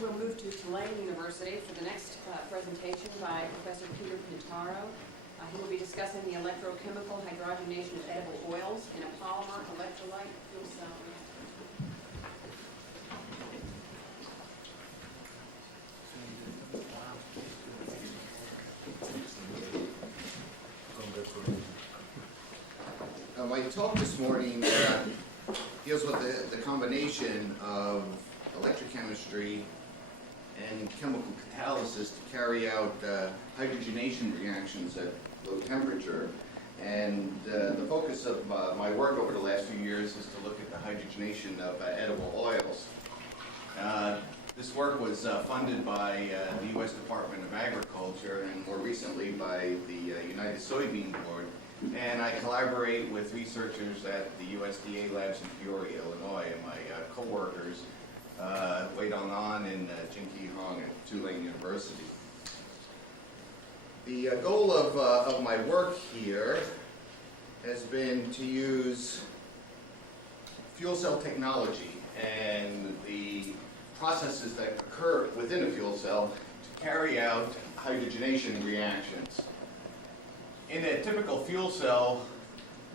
we'll move to Tulane University for the next presentation by Professor Peter Pintauro. He will be discussing the electrochemical hydrogenation of edible oils in a polymer electrolyte fuel cell reactor. My talk this morning deals with the combination of electrochemistry and chemical catalysis to carry out hydrogenation reactions at low temperature. And the focus of my work over the last few years is to look at the hydrogenation of edible oils. This work was funded by the U.S. Department of Agriculture and more recently by the United Soybean Board. And I collaborate with researchers at the USDA labs in Peoria, Illinois, and my co-workers, Wei Dong-an and Jin-Ki Hong at Tulane University. The goal of my work here has been to use fuel cell technology and the processes that occur within a fuel cell to carry out hydrogenation reactions. In a typical fuel cell,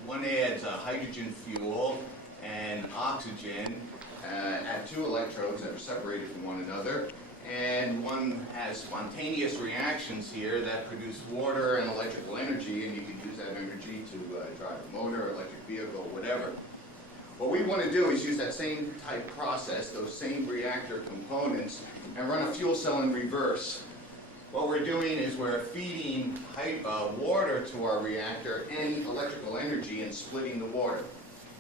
one adds a hydrogen fuel and oxygen at two electrodes that are separated from one another, and one has spontaneous reactions here that produce water and electrical energy, and you can use that energy to drive a motor, electric vehicle, whatever. What we want to do is use that same type process, those same reactor components, and run a fuel cell in reverse. What we're doing is we're feeding water to our reactor and electrical energy and splitting the water.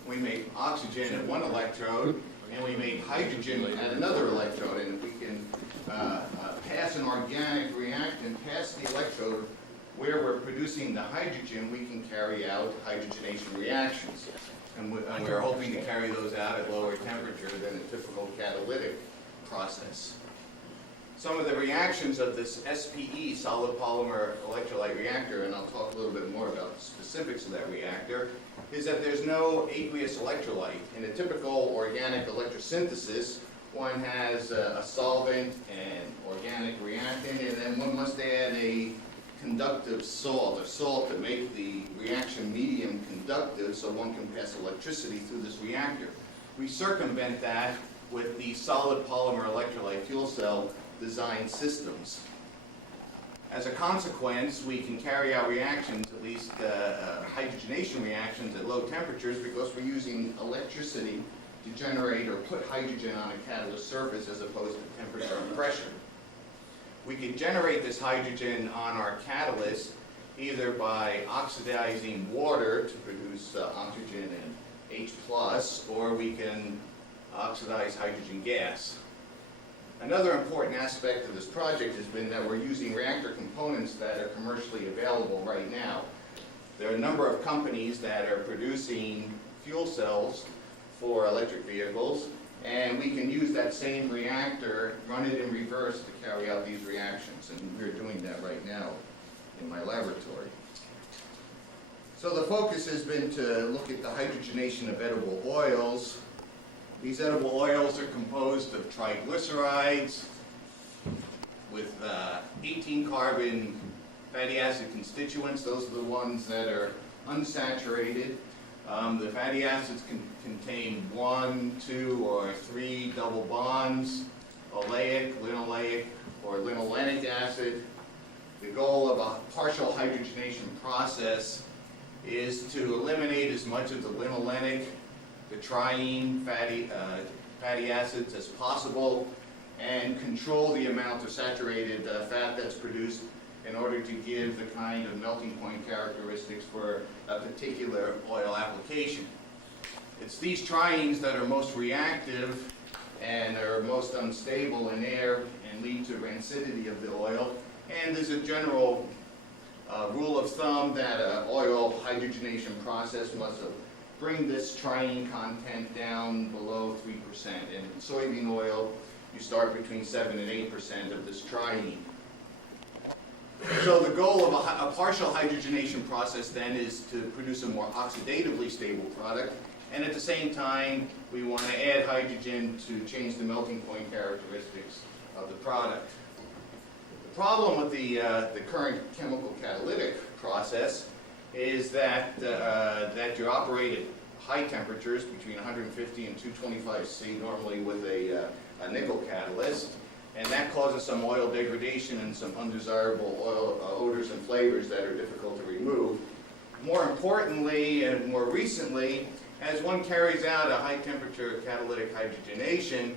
We make oxygen at one electrode and we make hydrogen at another electrode. And if we can pass an organic reactant past the electrode where we're producing the hydrogen, we can carry out hydrogenation reactions. And we're hoping to carry those out at lower temperature than a typical catalytic process. Some of the reactions of this SPE, solid polymer electrolyte reactor, and I'll talk a little bit more about the specifics of that reactor, is that there's no aqueous electrolyte. In a typical organic electrosynthesis, one has a solvent and organic reactant, and then one must add a conductive salt, or salt to make the reaction medium conductive so one can pass electricity through this reactor. We circumvent that with the solid polymer electrolyte fuel cell design systems. As a consequence, we can carry out reactions, at least hydrogenation reactions at low temperatures, because we're using electricity to generate or put hydrogen on a catalyst surface as opposed to temperature and pressure. We can generate this hydrogen on our catalyst either by oxidizing water to produce oxygen and H+, or we can oxidize hydrogen gas. Another important aspect of this project has been that we're using reactor components that are commercially available right now. There are a number of companies that are producing fuel cells for electric vehicles, and we can use that same reactor, run it in reverse to carry out these reactions, and we're doing that right now in my laboratory. So the focus has been to look at the hydrogenation of edible oils. These edible oils are composed of triglycerides with 18 carbon fatty acid constituents. Those are the ones that are unsaturated. The fatty acids contain 1, 2, or 3 double bonds, oleic, linoleic, or linolenic acid. The goal of a partial hydrogenation process is to eliminate as much of the linolenic, the triene fatty acids as possible, and control the amount of saturated fat that's produced in order to give the kind of melting point characteristics for a particular oil application. It's these trienes that are most reactive and are most unstable in air and lead to rancidity of the oil. And there's a general rule of thumb that an oil hydrogenation process must bring this triene content down below 3%. And in soybean oil, you start between 7 and 8% of this triene. So the goal of a partial hydrogenation process then is to produce a more oxidatively stable product, And at the same time, we want to add hydrogen to change the melting point characteristics of the product. The problem with the current chemical catalytic process is that you operate at high temperatures between 150 and 225 C, normally with a nickel catalyst, and that causes some oil degradation and some undesirable oil odors and flavors that are difficult to remove. More importantly, and more recently, as one carries out a high temperature catalytic hydrogenation,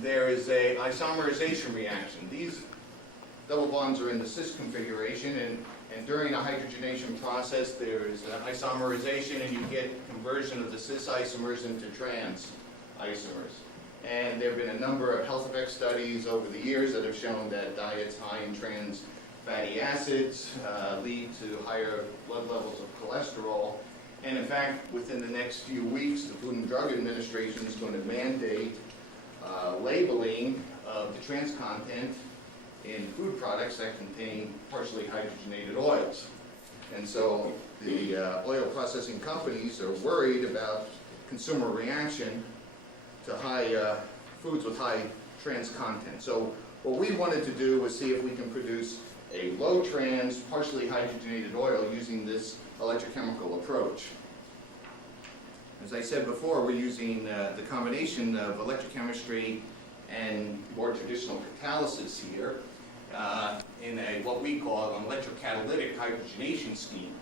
there is a isomerization reaction. These double bonds are in the cis configuration, and during a hydrogenation process there is isomerization, and you get conversion of the cis isomers into trans isomers. And there have been a number of health effect studies over the years that have shown that diets high in trans fatty acids lead to higher blood levels of cholesterol. And in fact, within the next few weeks, the Food and Drug Administration is going to mandate labeling of the trans content in food products that contain partially hydrogenated oils. And so the oil processing companies are worried about consumer reaction to foods with high trans content. So what we wanted to do was see if we can produce a low trans, partially hydrogenated oil using this electrochemical approach. As I said before, we're using the combination of electrochemistry and more traditional catalysis here in what we call an electrocatalytic hydrogenation scheme.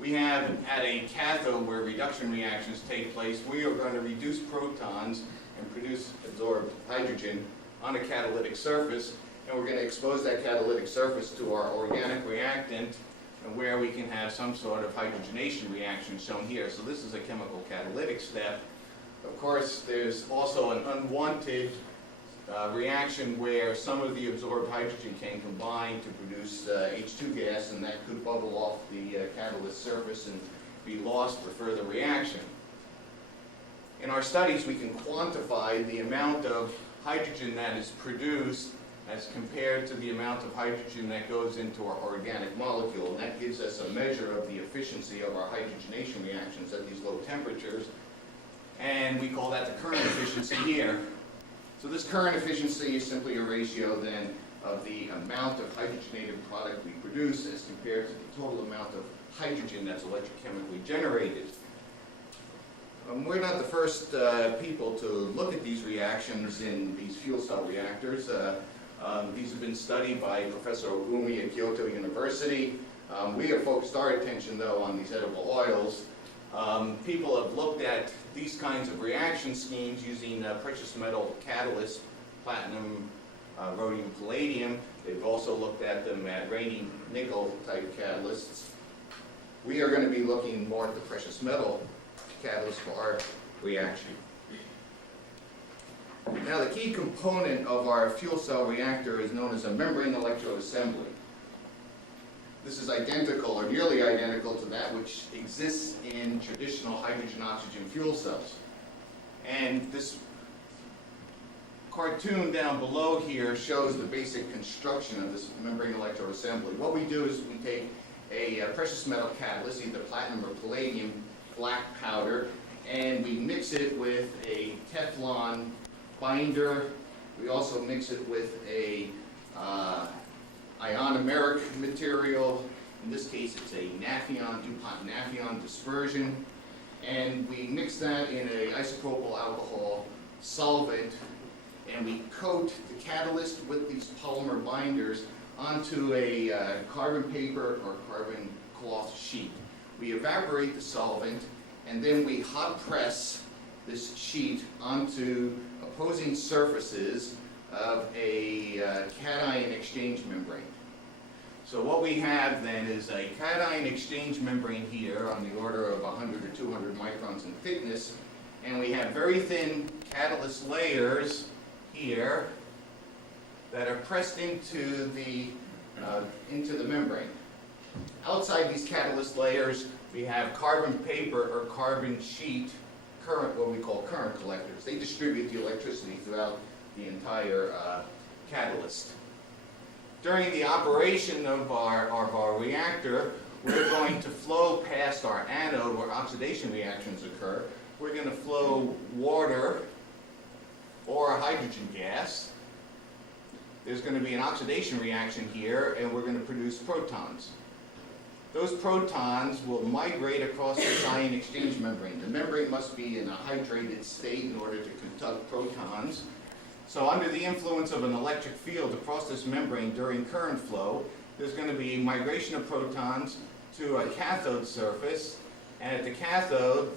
We have at a cathode where reduction reactions take place, we are going to reduce protons and produce absorbed hydrogen on a catalytic surface, and we're going to expose that catalytic surface to our organic reactant, and where we can have some sort of hydrogenation reaction shown here. So this is a chemical catalytic step. Of course, there's also an unwanted reaction where some of the absorbed hydrogen can combine to produce H2 gas, and that could bubble off the catalyst surface and be lost for further reaction. In our studies, we can quantify the amount of hydrogen that is produced as compared to the amount of hydrogen that goes into our organic molecule, and that gives us a measure of the efficiency of our hydrogenation reactions at these low temperatures, and we call that the current efficiency here. So this current efficiency is simply a ratio then of the amount of hydrogenated product we produce as compared to the total amount of hydrogen that's electrochemically generated. We're not the first people to look at these reactions in these fuel cell reactors. These have been studied by Professor Ogumi at Kyoto University. We have focused our attention, though, on these edible oils. People have looked at these kinds of reaction schemes using precious metal catalysts, platinum, rhodium, palladium. They've also looked at them at radium nickel type catalysts. We are going to be looking more at the precious metal catalyst for our reaction. Now, the key component of our fuel cell reactor is known as a membrane electrode assembly. This is identical or nearly identical to that which exists in traditional hydrogen-oxygen fuel cells. And this cartoon down below here shows the basic construction of this membrane electrode assembly. What we do is we take a precious metal catalyst, either platinum or palladium black powder, and we mix it with a Teflon binder. We also mix it with a ionomeric material. In this case, it's a Nafion, DuPont Nafion dispersion. And we mix that in an isopropyl alcohol solvent, and we coat the catalyst with these polymer binders onto a carbon paper or carbon cloth sheet. We evaporate the solvent, and then we hot press this sheet onto opposing surfaces of a cation exchange membrane. So what we have then is a cation exchange membrane here on the order of 100 or 200 microns in thickness, and we have very thin catalyst layers here that are pressed into the membrane. Outside these catalyst layers, we have carbon paper or carbon sheet current, what we call current collectors. They distribute the electricity throughout the entire catalyst. During the operation of our reactor, we're going to flow past our anode where oxidation reactions occur. we're going to flow water or a hydrogen gas. There's going to be an oxidation reaction here, and we're going to produce protons. Those protons will migrate across the ion exchange membrane. The membrane must be in a hydrated state in order to conduct protons. So under the influence of an electric field across this membrane during current flow, there's going to be migration of protons to a cathode surface, and at the cathode,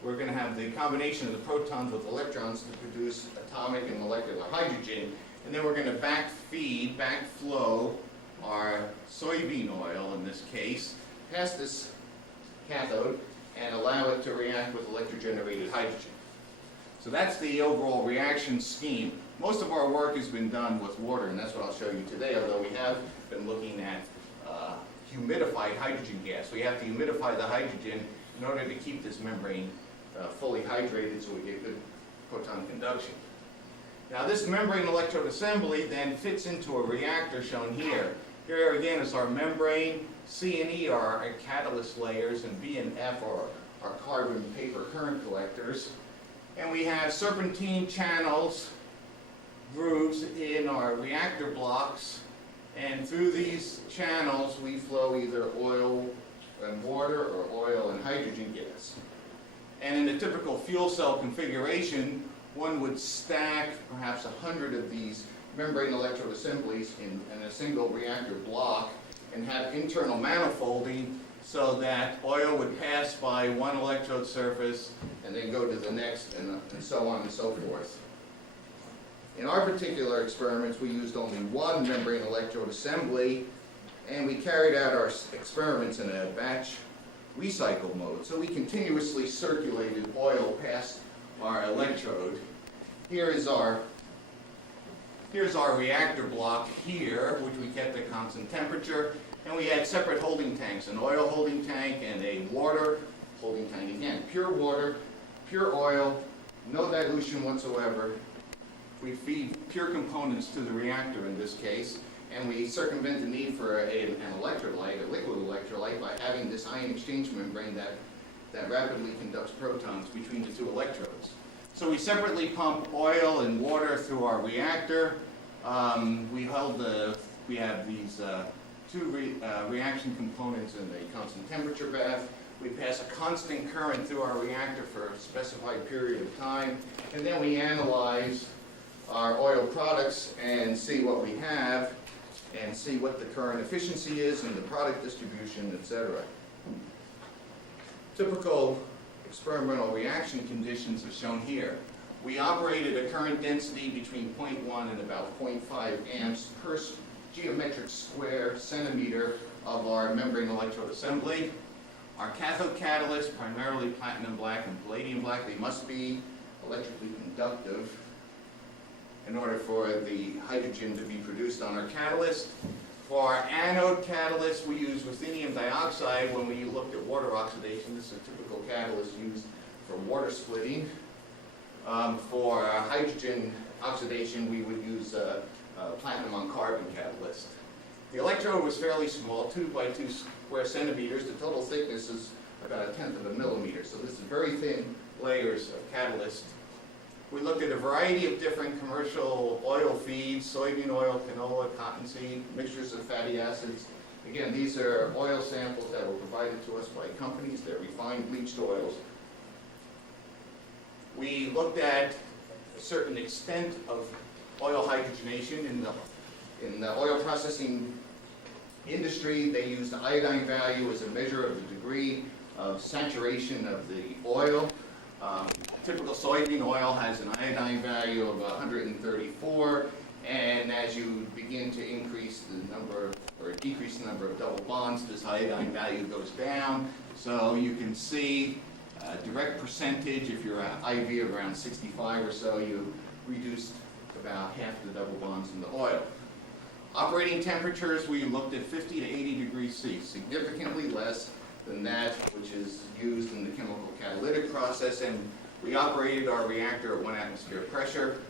we're going to have the combination of the protons with electrons to produce atomic and molecular hydrogen, and then we're going to backflow our soybean oil, in this case, past this cathode and allow it to react with electrogenerated hydrogen. So that's the overall reaction scheme. Most of our work has been done with water, and that's what I'll show you today, although we have been looking at humidified hydrogen gas. We have to humidify the hydrogen in order to keep this membrane fully hydrated so we get good proton conduction. Now this membrane electrode assembly then fits into a reactor shown here. Here again is our membrane. C and E are our catalyst layers, and B and F are our carbon paper current collectors. And we have serpentine channels, grooves in our reactor blocks, and through these channels we flow either oil and water or oil and hydrogen gas. And in a typical fuel cell configuration, one would stack perhaps 100 of these membrane electrode assemblies in a single reactor block and have internal manifolding so that oil would pass by one electrode surface and then go to the next, and so on and so forth. In our particular experiments, we used only one membrane electrode assembly, and we carried out our experiments in a batch recycle mode. So we continuously circulated oil past our electrode. Here's our reactor block here, which we kept at constant temperature, and we had separate holding tanks, an oil holding tank and a water holding tank. Again, pure water, pure oil, no dilution whatsoever. We feed pure components to the reactor in this case, and we circumvent the need for an electrolyte, a liquid electrolyte, by having this ion exchange membrane that rapidly conducts protons between the two electrodes. So we separately pump oil and water through our reactor. We have these two reaction components in the constant temperature bath. We pass a constant current through our reactor for a specified period of time, and then we analyze our oil products and see what we have, and see what the current efficiency is and the product distribution, etc. Typical experimental reaction conditions are shown here. We operated a current density between 0.1 and about 0.5 amps per geometric square centimeter of our membrane electrode assembly. Our cathode catalysts, primarily platinum black and palladium black, they must be electrically conductive in order for the hydrogen to be produced on our catalyst. For our anode catalyst, we use ruthenium dioxide. When we looked at water oxidation, this is a typical catalyst used for water splitting. For hydrogen oxidation, we would use platinum on carbon catalyst. The electrode was fairly small, 2 by 2 square centimeters. The total thickness is about 1/10 of a millimeter. So this is very thin layers of catalyst. We looked at a variety of different commercial oil feeds, soybean oil, canola, cottonseed, mixtures of fatty acids. Again, these are oil samples that were provided to us by companies. They're refined bleached oils. We looked at a certain extent of oil hydrogenation in the oil processing industry. They use the iodine value as a measure of the degree of saturation of the oil. Typical soybean oil has an iodine value of 134, and as you begin to increase the number or decrease the number of double bonds, this iodine value goes down. So you can see a direct percentage. If you're at IV of around 65 or so, you reduced about half the double bonds in the oil. Operating temperatures, we looked at 50 to 80 degrees C, significantly less than that which is used in the chemical catalytic process, and we operated our reactor at 1 atmosphere pressure.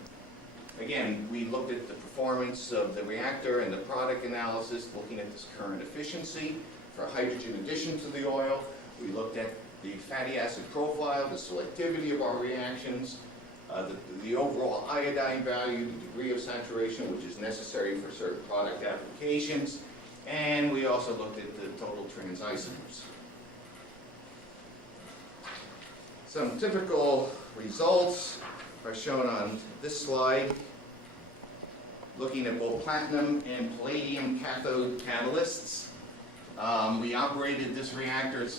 Again, we looked at the performance of the reactor and the product analysis, looking at this current efficiency for hydrogen addition to the oil. We looked at the fatty acid profile, the selectivity of our reactions, the overall iodine value, the degree of saturation, which is necessary for certain product applications, and we also looked at the total trans isomers. Some typical results are shown on this slide, looking at both platinum and palladium cathode catalysts. We operated this reactor at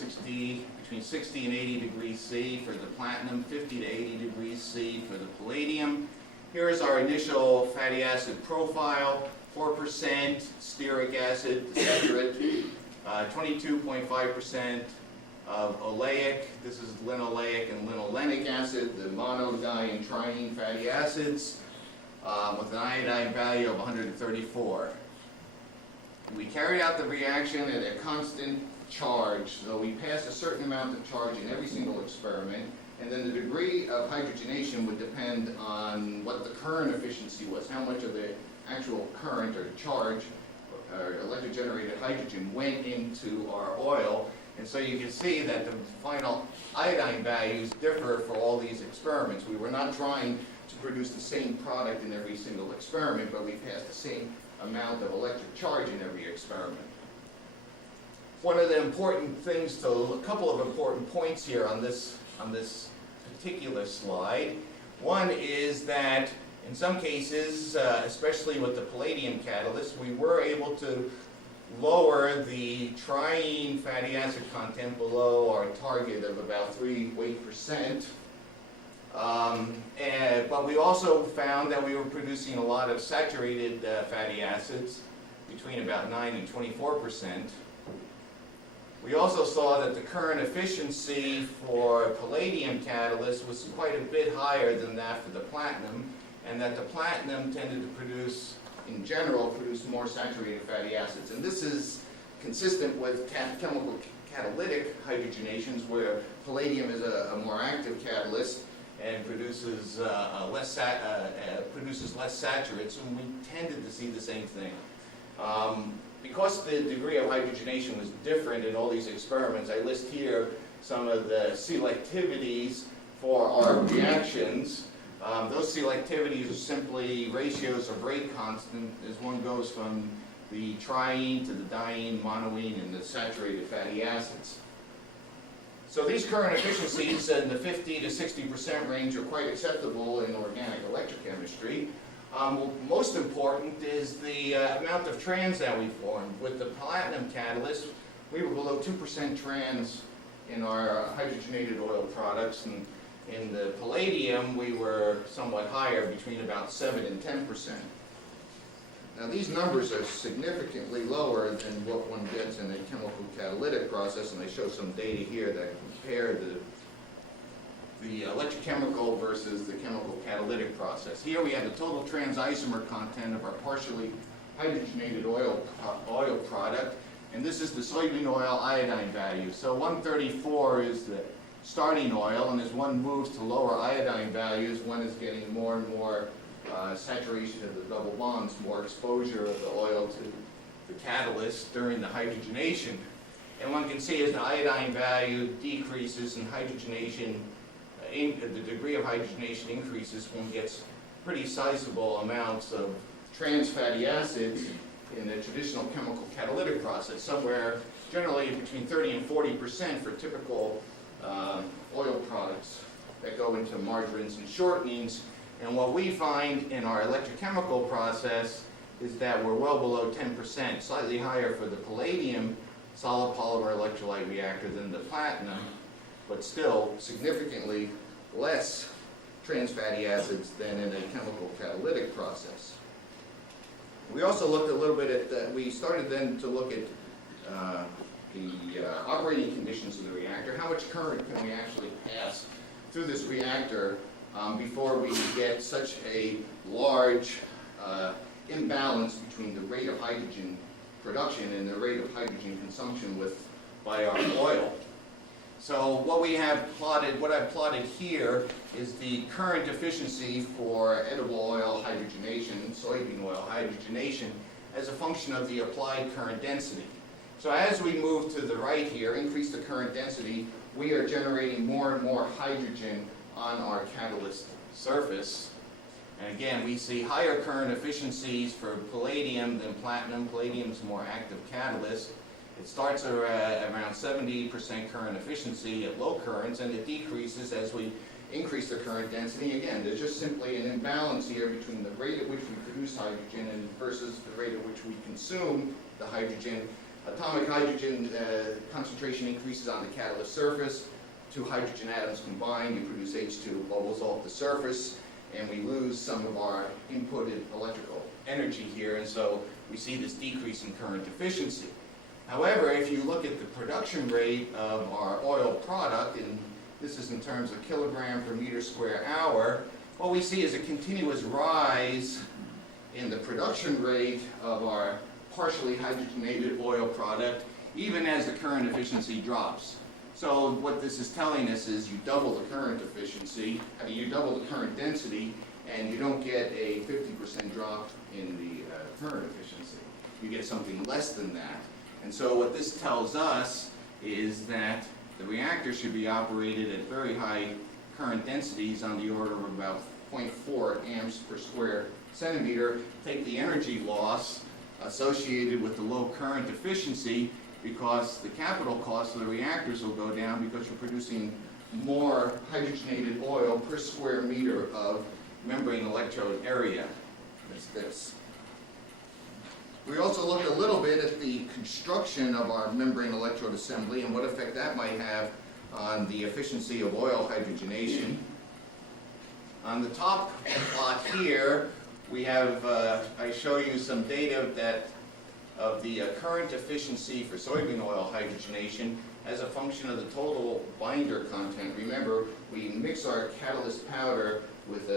between 60 and 80 degrees C for the platinum, 50 to 80 degrees C for the palladium. Here is our initial fatty acid profile: 4% stearic acid, the saturate, 22.5% of oleic. This is linoleic and linolenic acid, the mono, di, and triene fatty acids, with an iodine value of 134. We carried out the reaction at a constant charge, so we passed a certain amount of charge in every single experiment, and then the degree of hydrogenation would depend on what the current efficiency was, how much of the actual current or charge or electrogenerated hydrogen went into our oil. And so you can see that the final iodine values differ for all these experiments. We were not trying to produce the same product in every single experiment, but we passed the same amount of electric charge in every experiment. One of the important things, a couple of important points here on this particular slide. One is that in some cases, especially with the palladium catalyst, we were able to lower the triene fatty acid content below our target of about 3%. But we also found that we were producing a lot of saturated fatty acids, between about 9 and 24%. We also saw that the current efficiency for palladium catalyst was quite a bit higher than that for the platinum, and that the platinum tended to produce, in general, produce more saturated fatty acids. And this is consistent with chemical catalytic hydrogenations, where palladium is a more active catalyst and produces less saturates, and we tended to see the same thing. Because the degree of hydrogenation was different in all these experiments, I list here some of the selectivities for our reactions. Those selectivities are simply ratios of rate constant as one goes from the triene to the diene, monoene, and the saturated fatty acids. So these current efficiencies in the 50 to 60% range are quite acceptable in organic electrochemistry. Most important is the amount of trans that we formed. With the platinum catalyst, we were below 2% trans in our hydrogenated oil products, and in the palladium, we were somewhat higher, between about 7 and 10%. Now, these numbers are significantly lower than what one gets in a chemical catalytic process, and I show some data here that compare the electrochemical versus the chemical catalytic process. Here we have the total trans isomer content of our partially hydrogenated oil product, and this is the soybean oil iodine value. So 134 is the starting oil, and as one moves to lower iodine values, one is getting more and more saturation of the double bonds, more exposure of the oil to the catalyst during the hydrogenation. And one can see as the iodine value decreases and hydrogenation, the degree of hydrogenation increases, one gets pretty sizable amounts of trans fatty acids in the traditional chemical catalytic process, somewhere generally between 30 and 40% for typical oil products that go into margarines and shortenings. And what we find in our electrochemical process is that we're well below 10%, slightly higher for the palladium solid polymer electrolyte reactor than the platinum, but still significantly less trans fatty acids than in a chemical catalytic process. We also looked a little bit at, we started then to look at the operating conditions of the reactor. How much current can we actually pass through this reactor before we get such a large imbalance between the rate of hydrogen production and the rate of hydrogen consumption by our oil. So what I've plotted here is the current efficiency for edible oil hydrogenation, soybean oil hydrogenation, as a function of the applied current density. So as we move to the right here, increase the current density, we are generating more and more hydrogen on our catalyst surface. And again, we see higher current efficiencies for palladium than platinum. Palladium is a more active catalyst. It starts around 70% current efficiency at low currents, and it decreases as we increase the current density. Again, there's just simply an imbalance here between the rate at which we produce hydrogen and versus the rate at which we consume the hydrogen. Atomic hydrogen concentration increases on the catalyst surface. Two hydrogen atoms combine, you produce H2 bubbles off the surface, and we lose some of our inputted electrical energy here, and so we see this decrease in current efficiency. However, if you look at the production rate of our oil product, and this is in terms of kilogram per meter square hour, what we see is a continuous rise in the production rate of our partially hydrogenated oil product, even as the current efficiency drops. So what this is telling us is you double the current efficiency, you double the current density, and you don't get a 50% drop in the current efficiency. You get something less than that. And so what this tells us is that the reactor should be operated at very high current densities on the order of about 0.4 amps per square centimeter. Take the energy loss associated with the low current efficiency, because the capital cost of the reactors will go down because you're producing more hydrogenated oil per square meter of membrane electrode area. That's this. We also looked a little bit at the construction of our membrane electrode assembly and what effect that might have on the efficiency of oil hydrogenation. On the top plot here, we have, I show you some data of the current efficiency for soybean oil hydrogenation as a function of the total binder content. Remember, we mix our catalyst powder with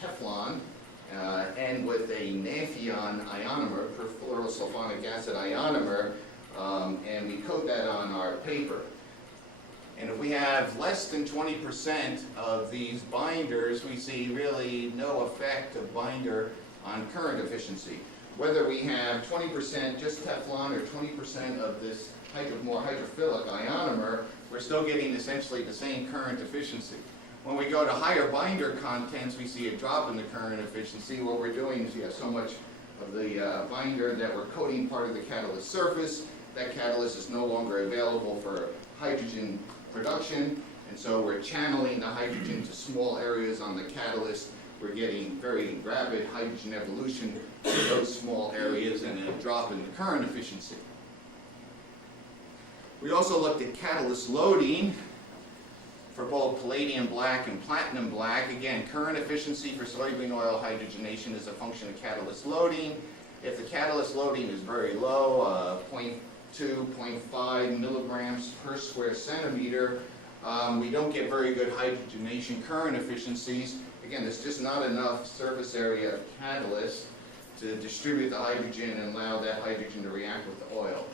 Teflon and with a Nafion ionomer, perfluorosulfonic acid ionomer, and we coat that on our paper. And if we have less than 20% of these binders, we see really no effect of binder on current efficiency. Whether we have 20% just Teflon or 20% of this more hydrophilic ionomer, we're still getting essentially the same current efficiency. When we go to higher binder contents, we see a drop in the current efficiency. What we're doing is we have so much of the binder that we're coating part of the catalyst surface. That catalyst is no longer available for hydrogen production, and so we're channeling the hydrogen to small areas on the catalyst. We're getting very rapid hydrogen evolution in those small areas and a drop in the current efficiency. We also looked at catalyst loading for both palladium black and platinum black. Again, current efficiency for soybean oil hydrogenation is a function of catalyst loading. If the catalyst loading is very low, 0.2, 0.5 milligrams per square centimeter, we don't get very good hydrogenation current efficiencies. Again, there's just not enough surface area of catalyst to distribute the hydrogen and allow that hydrogen to react with the oil.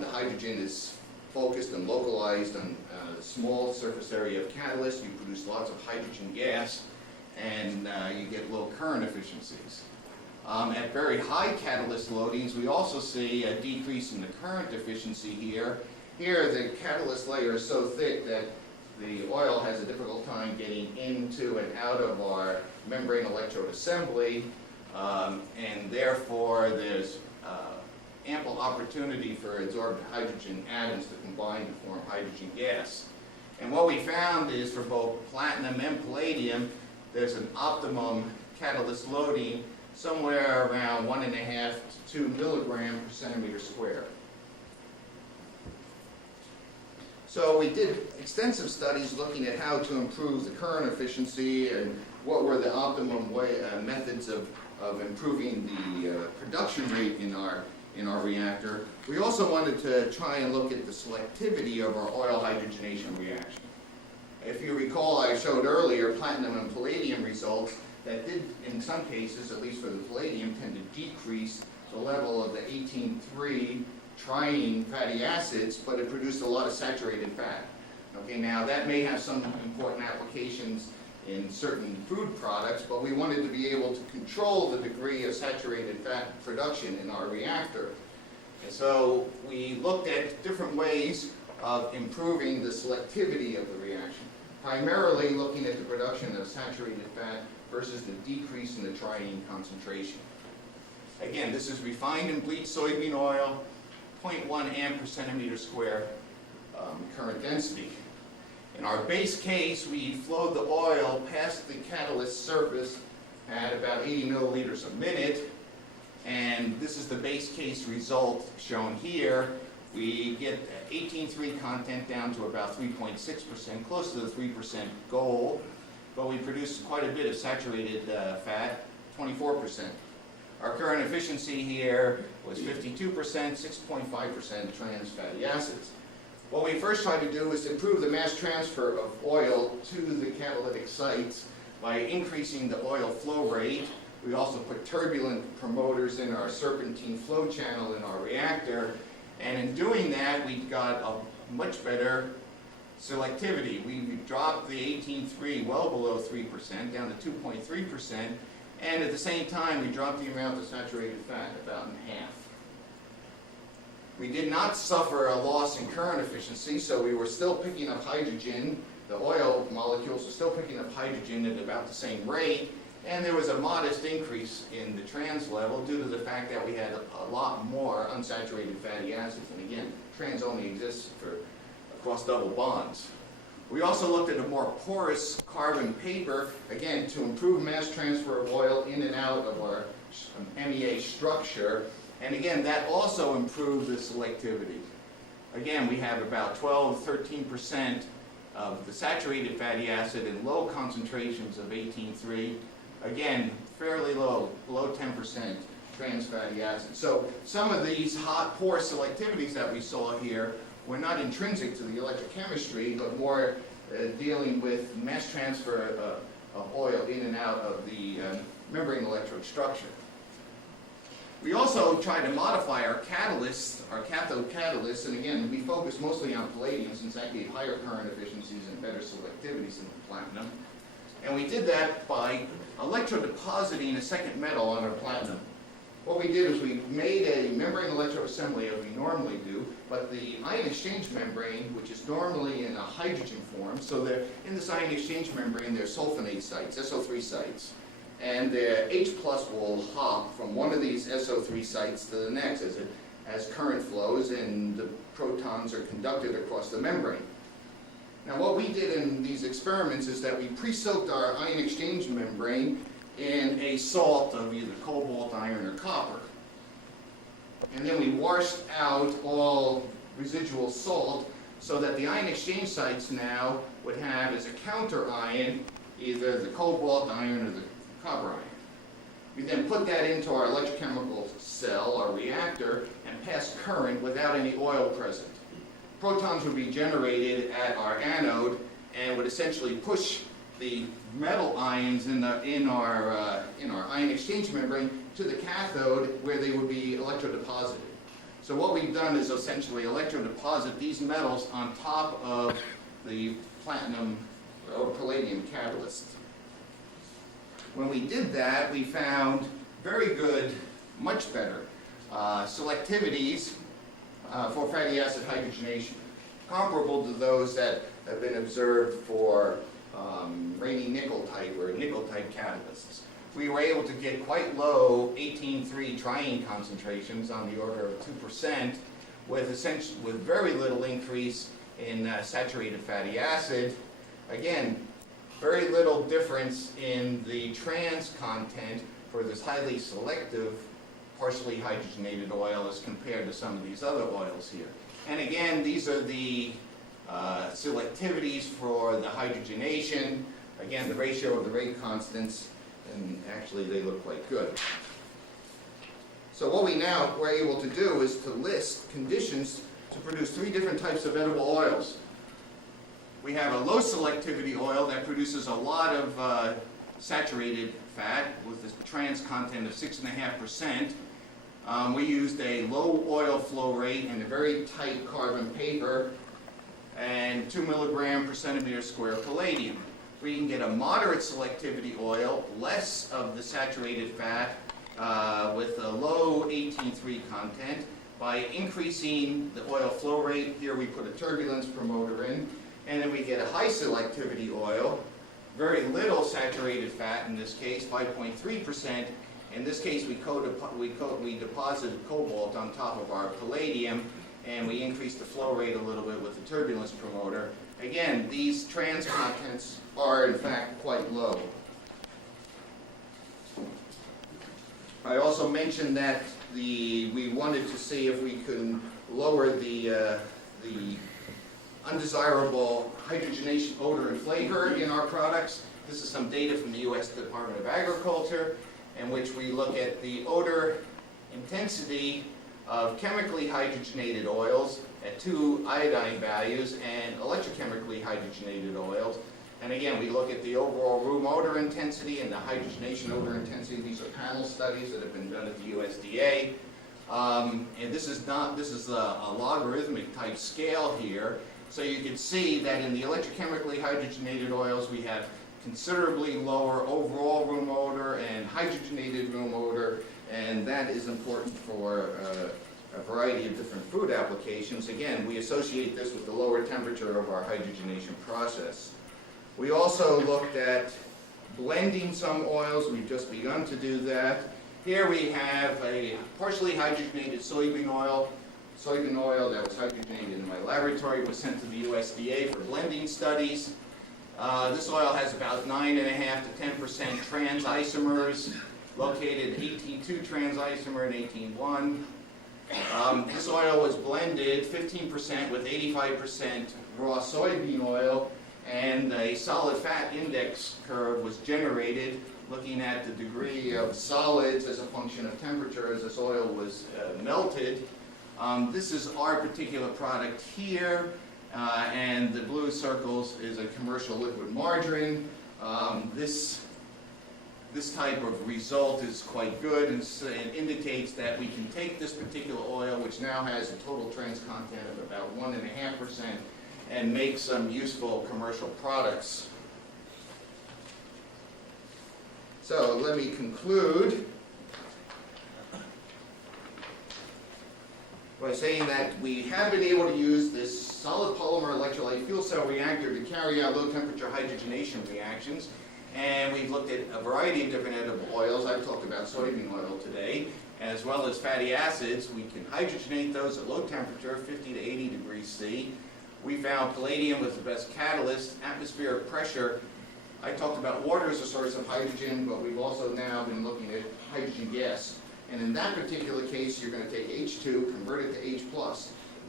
The hydrogen is focused and localized on a small surface area of catalyst. You produce lots of hydrogen gas, and you get low current efficiencies. At very high catalyst loadings, we also see a decrease in the current efficiency here. Here, the catalyst layer is so thick that the oil has a difficult time getting into and out of our membrane electrode assembly, and therefore there's ample opportunity for adsorbed hydrogen atoms to combine to form hydrogen gas. And what we found is for both platinum and palladium, there's an optimum catalyst loading somewhere around 1.5 to 2 milligrams per centimeter square. So we did extensive studies looking at how to improve the current efficiency and what were the optimum methods of improving the production rate in our reactor. We also wanted to try and look at the selectivity of our oil hydrogenation reaction. If you recall, I showed earlier platinum and palladium results that did, in some cases, at least for the palladium, tend to decrease the level of the 18,3 triene fatty acids, but it produced a lot of saturated fat. Okay, now that may have some important applications in certain food products, but we wanted to be able to control the degree of saturated fat production in our reactor. And so we looked at different ways of improving the selectivity of the reaction, primarily looking at the production of saturated fat versus the decrease in the triene concentration. Again, this is refined and bleached soybean oil, 0.1 amp per centimeter square current density. In our base case, we flowed the oil past the catalyst surface at about 80 milliliters a minute, and this is the base case result shown here. We get 18.3 content down to about 3.6%, close to the 3% goal, but we produce quite a bit of saturated fat, 24%. Our current efficiency here was 52%, 6.5% trans fatty acids. What we first tried to do was improve the mass transfer of oil to the catalytic sites by increasing the oil flow rate. We also put turbulent promoters in our serpentine flow channel in our reactor, and in doing that we got a much better selectivity. We dropped the 18.3 well below 3%, down to 2.3%, and at the same time we dropped the amount of saturated fat about in half. We did not suffer a loss in current efficiency, so we were still picking up hydrogen. The oil molecules were still picking up hydrogen at about the same rate, and there was a modest increase in the trans level due to the fact that we had a lot more unsaturated fatty acids. And again, trans only exists across double bonds. We also looked at a more porous carbon paper, again, to improve mass transfer of oil in and out of our MEA structure. And again, that also improved the selectivity. Again, we have about 12-13% of the saturated fatty acid in low concentrations of 18.3. Again, fairly low, below 10% trans fatty acid. So some of these hot, poor selectivities that we saw here were not intrinsic to the electrochemistry, but more dealing with mass transfer of oil in and out of the membrane electrode structure. We also tried to modify our catalysts, our cathode catalysts, and again, we focused mostly on palladium since that gave higher current efficiencies and better selectivities than platinum. And we did that by electrodepositing a second metal on our platinum. What we did is we made a membrane electrode assembly as we normally do, but the ion exchange membrane, which is normally in a hydrogen form, so in this ion exchange membrane there are sulfonate sites, SO3 sites. And the H+ will hop from one of these SO3 sites to the next as current flows and the protons are conducted across the membrane. Now what we did in these experiments is that we pre-soaked our ion exchange membrane in a salt of either cobalt, iron, or copper. And then we washed out all residual salt so that the ion exchange sites now would have as a counter ion either the cobalt, iron, or the copper ion. We then put that into our electrochemical cell, our reactor, and pass current without any oil present. Protons would be generated at our anode and would essentially push the metal ions in our ion exchange membrane to the cathode where they would be electrodeposited. So what we've done is essentially electrodeposit these metals on top of the platinum or palladium catalyst. When we did that, we found very good, much better selectivities for fatty acid hydrogenation, comparable to those that have been observed for Raney nickel type or nickel type catalysts. We were able to get quite low 18.3 triene concentrations on the order of 2% with very little increase in saturated fatty acid. Again, very little difference in the trans content for this highly selective partially hydrogenated oil as compared to some of these other oils here. And again, these are the selectivities for the hydrogenation. Again, the ratio of the rate constants, and actually they look quite good. So what we now were able to do is to list conditions to produce 3 different types of edible oils. We have a low selectivity oil that produces a lot of saturated fat with a trans content of 6.5%. We used a low oil flow rate and a very tight carbon paper and 2 milligram per centimeter square palladium. We can get a moderate selectivity oil, less of the saturated fat with a low 18.3 content, by increasing the oil flow rate. Here we put a turbulence promoter in, and then we get a high selectivity oil, very little saturated fat in this case, 5.3%. In this case, we deposited cobalt on top of our palladium, and we increased the flow rate a little bit with the turbulence promoter. Again, these trans contents are in fact quite low. I also mentioned that we wanted to see if we could lower the undesirable hydrogenation odor and flavor in our products. This is some data from the U.S. Department of Agriculture, in which we look at the odor intensity of chemically hydrogenated oils at 2 iodine values and electrochemically hydrogenated oils. And again, we look at the overall room odor intensity and the hydrogenation odor intensity. These are panel studies that have been done at the USDA. And this is a logarithmic type scale here. So you can see that in the electrochemically hydrogenated oils, we have considerably lower overall room odor and hydrogenated room odor, and that is important for a variety of different food applications. Again, we associate this with the lower temperature of our hydrogenation process. We also looked at blending some oils. We've just begun to do that. Here we have a partially hydrogenated soybean oil. Soybean oil that was hydrogenated in my laboratory was sent to the USDA for blending studies. This oil has about 9.5 to 10% trans isomers, located 18,2 trans isomer and 18,1. This oil was blended 15% with 85% raw soybean oil, and a solid fat index curve was generated looking at the degree of solids as a function of temperature as this oil was melted. This is our particular product here, and the blue circles is a commercial liquid margarine. This type of result is quite good and indicates that we can take this particular oil, which now has a total trans content of about 1.5%, and make some useful commercial products. So let me conclude by saying that we have been able to use this solid polymer electrolyte fuel cell reactor to carry out low temperature hydrogenation reactions. And we've looked at a variety of different edible oils. I've talked about soybean oil today, as well as fatty acids. We can hydrogenate those at low temperature, 50 to 80 degrees C. We found palladium was the best catalyst. Atmospheric pressure, I talked about water as a source of hydrogen, but we've also now been looking at hydrogen gas. And in that particular case, you're going to take H2, convert it to H+.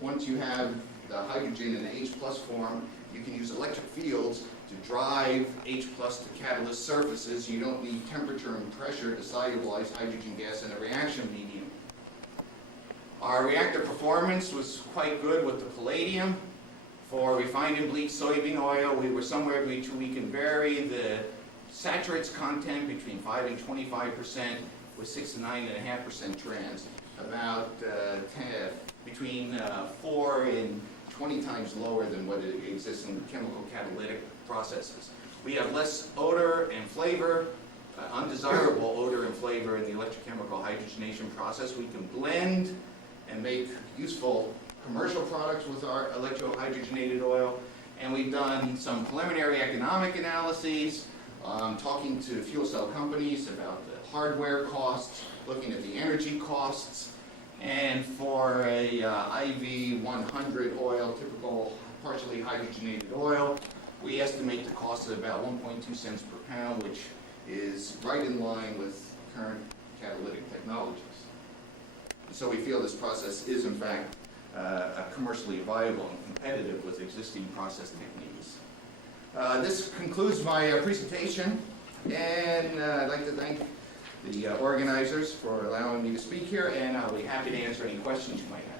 Once you have the hydrogen in the H+ form, you can use electric fields to drive H+ to catalyst surfaces. You don't need temperature and pressure to solubilize hydrogen gas in a reaction medium. Our reactor performance was quite good with the palladium. For refined and bleached soybean oil, we were somewhere between, we can vary the saturates content between 5 and 25%, with 6 to 9.5% trans, about between 4 and 20 times lower than what exists in chemical catalytic processes. We have less odor and flavor, undesirable odor and flavor in the electrochemical hydrogenation process. We can blend and make useful commercial products with our electrohydrogenated oil, and we've done some preliminary economic analyses, talking to fuel cell companies about the hardware costs, looking at the energy costs, and for a IV 100 oil, typical partially hydrogenated oil, we estimate the cost of about 1.2 cents per pound, which is right in line with current catalytic technologies. So we feel this process is in fact commercially viable and competitive with existing process techniques. This concludes my presentation, and I'd like to thank the organizers for allowing me to speak here, and I'll be happy to answer any questions you might have.